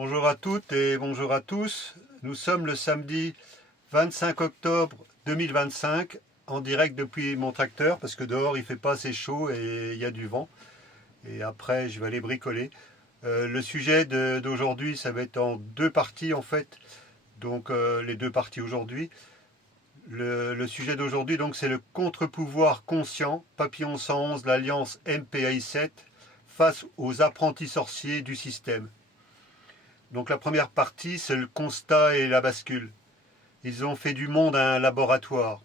Bonjour à toutes et bonjour à tous. Nous sommes le samedi 25 octobre 2025 en direct depuis mon tracteur parce que dehors il fait pas assez chaud et il y a du vent. Et après je vais aller bricoler. Le sujet d'aujourd'hui ça va être en deux parties en fait. Donc les deux parties aujourd'hui. Le sujet d'aujourd'hui donc c'est le contre-pouvoir conscient, Papillon 111, l'alliance MPAI7 face aux apprentis sorciers du système. Donc la première partie, c'est le constat et la bascule. Ils ont fait du monde un laboratoire.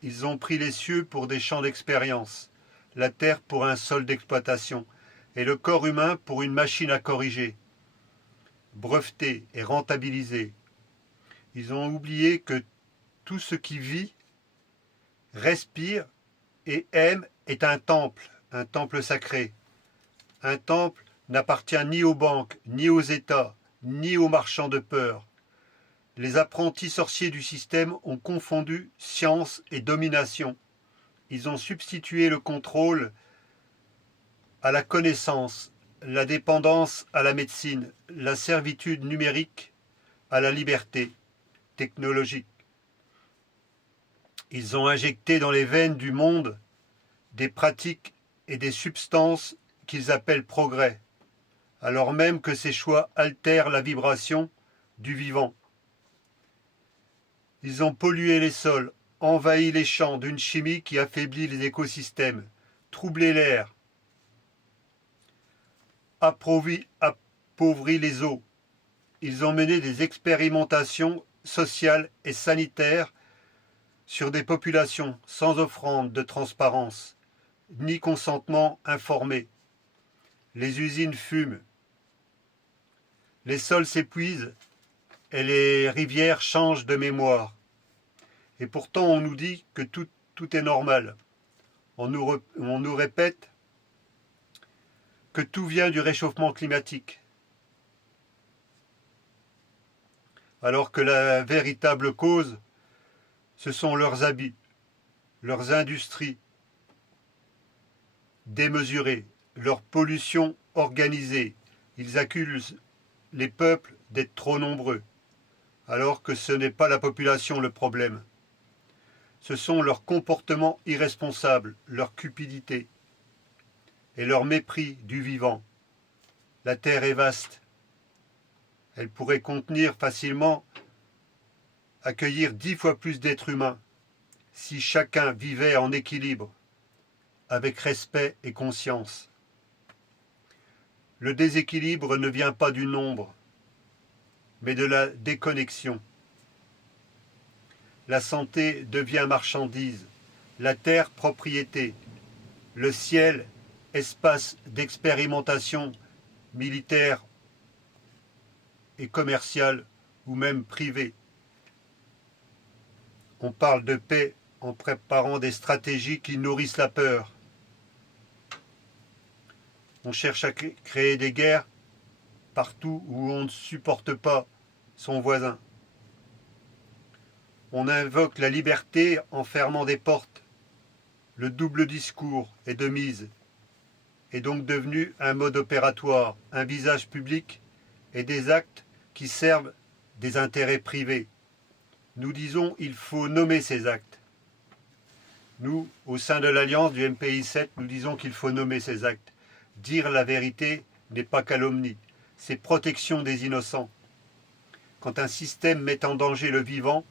Ils ont pris les cieux pour des champs d'expérience, la terre pour un sol d'exploitation, et le corps humain pour une machine à corriger, breveter et rentabiliser. Ils ont oublié que tout ce qui vit, respire et aime est un temple sacré. Un temple n'appartient ni aux banques, ni aux États, ni aux marchands de peur. Les apprentis sorciers du système ont confondu science et domination. Ils ont substitué le contrôle à la connaissance, la dépendance à la médecine, la servitude numérique à la liberté technologique. Ils ont injecté dans les veines du monde des pratiques et des substances qu'ils appellent progrès, alors même que ces choix altèrent la vibration du vivant. Ils ont pollué les sols, envahi les champs d'une chimie qui affaiblit les écosystèmes, troublé l'air, appauvri les eaux. Ils ont mené des expérimentations sociales et sanitaires sur des populations sans offrande de transparence, ni consentement informé. Les usines fument, les sols s'épuisent et les rivières changent de mémoire. Et pourtant on nous dit que tout est normal. On nous répète que tout vient du réchauffement climatique, alors que la véritable cause, ce sont leurs habits, leurs industries démesurées, leur pollution organisée. Ils accusent les peuples d'être trop nombreux, alors que ce n'est pas la population le problème. Ce sont leurs comportements irresponsables, leur cupidité et leur mépris du vivant. La terre est vaste. Elle pourrait contenir facilement, accueillir 10 fois plus d'êtres humains si chacun vivait en équilibre, avec respect et conscience. Le déséquilibre ne vient pas du nombre, mais de la déconnexion. La santé devient marchandise, la terre propriété, le ciel espace d'expérimentation militaire et commerciale ou même privée. On parle de paix en préparant des stratégies qui nourrissent la peur. On cherche à créer des guerres partout où on ne supporte pas son voisin. On invoque la liberté en fermant des portes. Le double discours est de mise, est donc devenu un mode opératoire, un visage public et des actes qui servent des intérêts privés. Nous disons qu'il faut nommer ces actes. Nous, au sein de l'Alliance du MPI7, nous disons qu'il faut nommer ces actes. Dire la vérité n'est pas calomnie, c'est protection des innocents. Quand un système met en danger le vivant,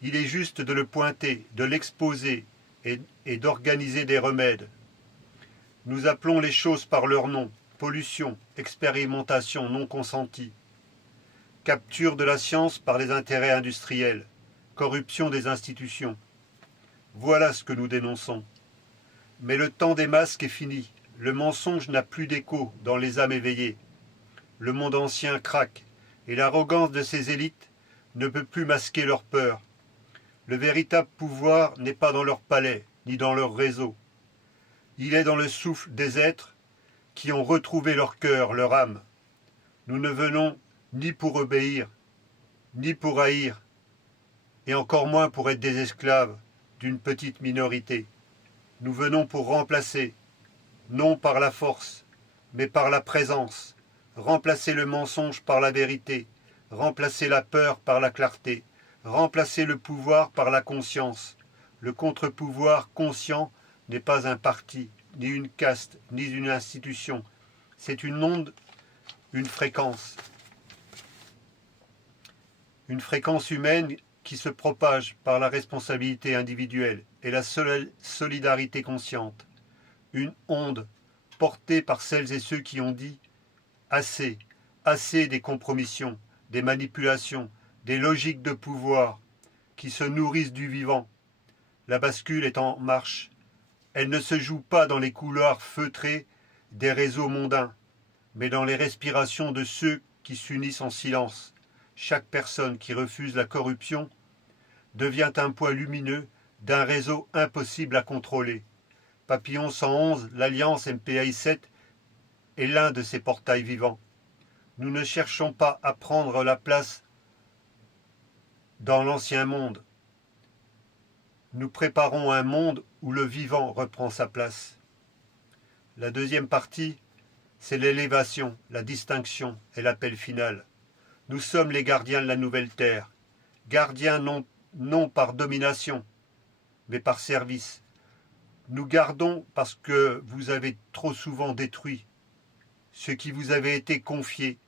il est juste de le pointer, de l'exposer et d'organiser des remèdes. Nous appelons les choses par leur nom, pollution, expérimentation non consentie, capture de la science par les intérêts industriels, corruption des institutions. Voilà ce que nous dénonçons. Mais le temps des masques est fini. Le mensonge n'a plus d'écho dans les âmes éveillées. Le monde ancien craque, et l'arrogance de ces élites ne peut plus masquer leur peur. Le véritable pouvoir n'est pas dans leur palais, ni dans leur réseau. Il est dans le souffle des êtres qui ont retrouvé leur cœur, leur âme. Nous ne venons ni pour obéir, ni pour haïr, et encore moins pour être des esclaves d'une petite minorité. Nous venons pour remplacer, non par la force, mais par la présence, remplacez le mensonge par la vérité, remplacez la peur par la clarté, remplacez le pouvoir par la conscience. Le contre-pouvoir conscient n'est pas un parti, ni une caste, ni une institution. C'est une onde, une fréquence. Une fréquence humaine qui se propage par la responsabilité individuelle et la solidarité consciente. Une onde portée par celles et ceux qui ont dit assez, assez des compromissions, des manipulations, des logiques de pouvoir qui se nourrissent du vivant. La bascule est en marche. Elle ne se joue pas dans les couloirs feutrés des réseaux mondains, mais dans les respirations de ceux qui s'unissent en silence. Chaque personne qui refuse la corruption devient un point lumineux d'un réseau impossible à contrôler. Papillon 111, l'Alliance MPAI 7 est l'un de ces portails vivants. Nous ne cherchons pas à prendre la place dans l'ancien monde. Nous préparons un monde où le vivant reprend sa place. La deuxième partie, c'est l'élévation, la distinction et l'appel final. Nous sommes les gardiens de la nouvelle terre, gardiens non par domination, mais par service. Nous gardons parce que vous avez trop souvent détruit ce qui vous avait été confié.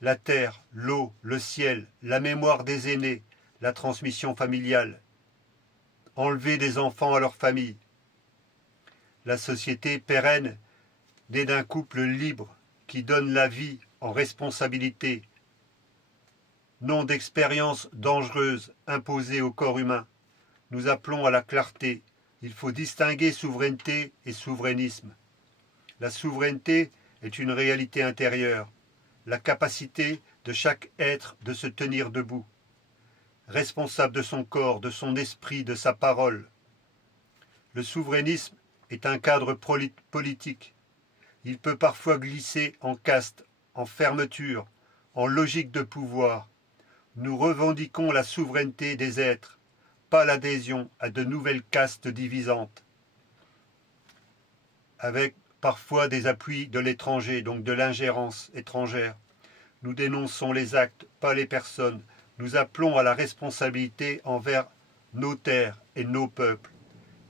La terre, l'eau, le ciel, la mémoire des aînés, la transmission familiale. Enlever des enfants à leur famille. La société pérenne née d'un couple libre qui donne la vie en responsabilité, non d'expériences dangereuses imposées au corps humain. Nous appelons à la clarté. Il faut distinguer souveraineté et souverainisme. La souveraineté est une réalité intérieure, la capacité de chaque être de se tenir debout, responsable de son corps, de son esprit, de sa parole. Le souverainisme est un cadre politique. Il peut parfois glisser en caste, en fermeture, en logique de pouvoir. Nous revendiquons la souveraineté des êtres, pas l'adhésion à de nouvelles castes divisantes, avec parfois des appuis de l'étranger, donc de l'ingérence étrangère. Nous dénonçons les actes, pas les personnes. Nous appelons à la responsabilité envers nos terres et nos peuples.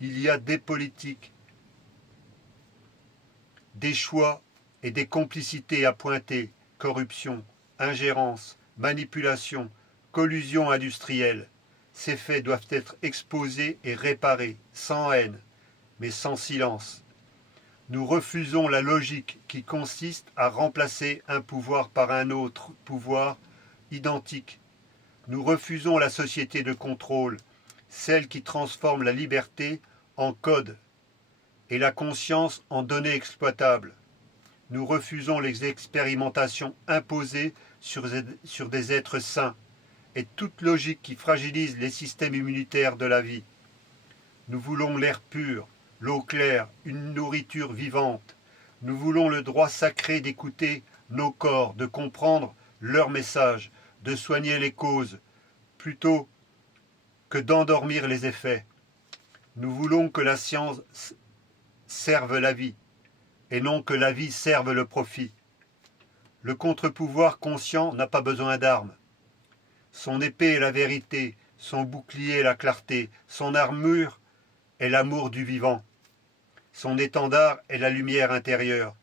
Il y a des politiques, des choix et des complicités à pointer, corruption, ingérence, manipulation, collusion industrielle. Ces faits doivent être exposés et réparés, sans haine, mais sans silence. Nous refusons la logique qui consiste à remplacer un pouvoir par un autre pouvoir identique. Nous refusons la société de contrôle, celle qui transforme la liberté en code et la conscience en données exploitables. Nous refusons les expérimentations imposées sur des êtres sains et toute logique qui fragilise les systèmes immunitaires de la vie. Nous voulons l'air pur, l'eau claire, une nourriture vivante. Nous voulons le droit sacré d'écouter nos corps, de comprendre leur message, de soigner les causes, plutôt que d'endormir les effets. Nous voulons que la science serve la vie, et non que la vie serve le profit. Le contre-pouvoir conscient n'a pas besoin d'armes. Son épée est la vérité, son bouclier est la clarté, son armure est l'amour du vivant. Son étendard est la lumière intérieure.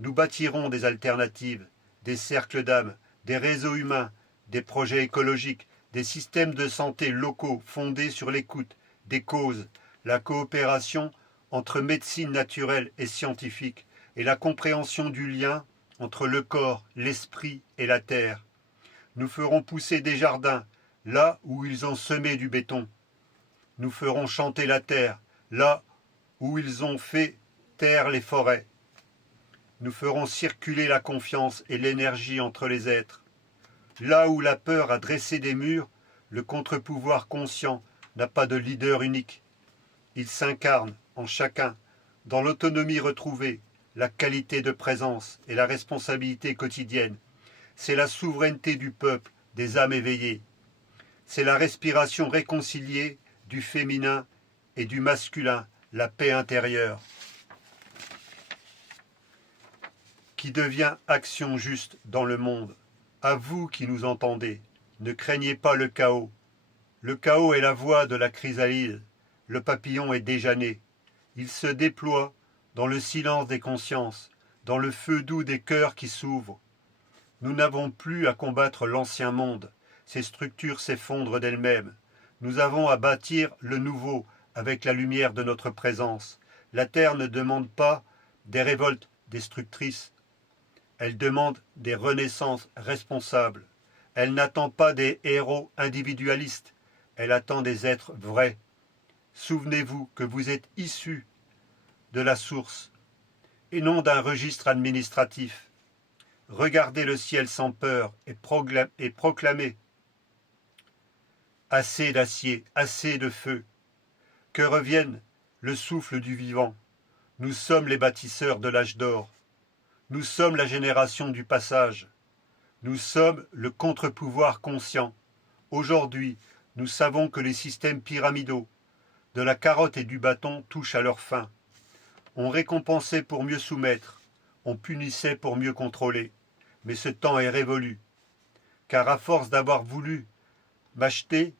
Nous bâtirons des alternatives, des cercles d'âme, des réseaux humains, des projets écologiques, des systèmes de santé locaux fondés sur l'écoute, des causes, la coopération entre médecine naturelle et scientifique et la compréhension du lien entre le corps, l'esprit et la terre. Nous ferons pousser des jardins là où ils ont semé du béton. Nous ferons chanter la terre là où ils ont fait taire les forêts. Nous ferons circuler la confiance et l'énergie entre les êtres. Là où la peur a dressé des murs, le contre-pouvoir conscient n'a pas de leader unique. Il s'incarne en chacun, dans l'autonomie retrouvée, la qualité de présence et la responsabilité quotidienne. C'est la souveraineté du peuple, des âmes éveillées. C'est la respiration réconciliée du féminin et du masculin, la paix intérieure. qui devient action juste dans le monde. À vous qui nous entendez, ne craignez pas le chaos. Le chaos est la voix de la chrysalide. Le papillon est déjà né. Il se déploie dans le silence des consciences, dans le feu doux des cœurs qui s'ouvrent. Nous n'avons plus à combattre l'ancien monde. Ces structures s'effondrent d'elles-mêmes. Nous avons à bâtir le nouveau avec la lumière de notre présence. La Terre ne demande pas des révoltes destructrices. Elle demande des renaissances responsables. Elle n'attend pas des héros individualistes. Elle attend des êtres vrais. Souvenez-vous que vous êtes issus de la source et non d'un registre administratif. Regardez le ciel sans peur et proclamez assez d'acier, assez de feu, que revienne le souffle du vivant. Nous sommes les bâtisseurs de l'âge d'or. Nous sommes la génération du passage. Nous sommes le contre-pouvoir conscient. Aujourd'hui, nous savons que les systèmes pyramidaux, de la carotte et du bâton, touchent à leur fin. On récompensait pour mieux soumettre, on punissait pour mieux contrôler. Mais ce temps est révolu, car à force d'avoir voulu m'acheter,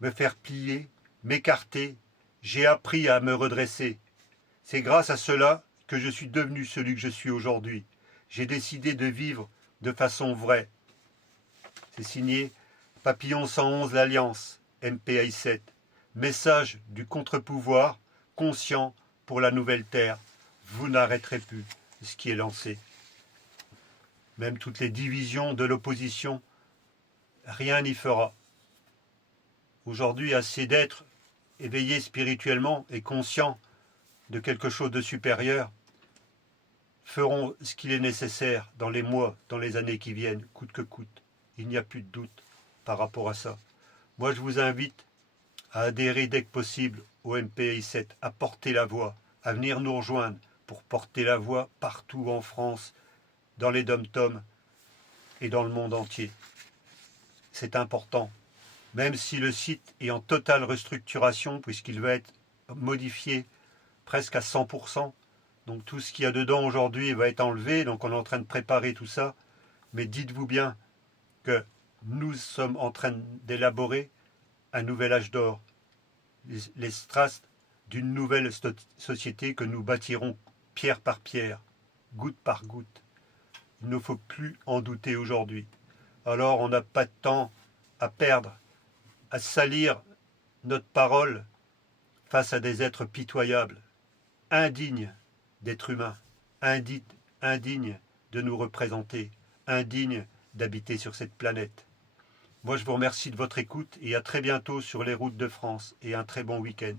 me faire plier, m'écarter, j'ai appris à me redresser. C'est grâce à cela que je suis devenu celui que je suis aujourd'hui. J'ai décidé de vivre de façon vraie. C'est signé Papillon 111 l'Alliance, MPI 7. Message du contre-pouvoir, conscient pour la nouvelle Terre. Vous n'arrêterez plus ce qui est lancé. Même toutes les divisions de l'opposition, rien n'y fera. Aujourd'hui, assez d'êtres éveillés spirituellement et conscients de quelque chose de supérieur feront ce qu'il est nécessaire dans les mois, dans les années qui viennent, coûte que coûte. Il n'y a plus de doute par rapport à ça. Moi, je vous invite à adhérer dès que possible au MPI 7, à porter la voix, à venir nous rejoindre pour porter la voix partout en France, dans les dom-toms et dans le monde entier. C'est important. Même si le site est en totale restructuration, puisqu'il va être modifié presque à 100%. Donc tout ce qu'il y a dedans aujourd'hui va être enlevé, donc on est en train de préparer tout ça. Mais dites-vous bien que nous sommes en train d'élaborer un nouvel âge d'or, les strass d'une nouvelle société que nous bâtirons pierre par pierre, goutte par goutte. Il ne faut plus en douter aujourd'hui. Alors on n'a pas de temps à perdre, à salir notre parole face à des êtres pitoyables, indignes d'être humains, indignes de nous représenter, indignes d'habiter sur cette planète. Moi, je vous remercie de votre écoute et à très bientôt sur les routes de France et un très bon week-end.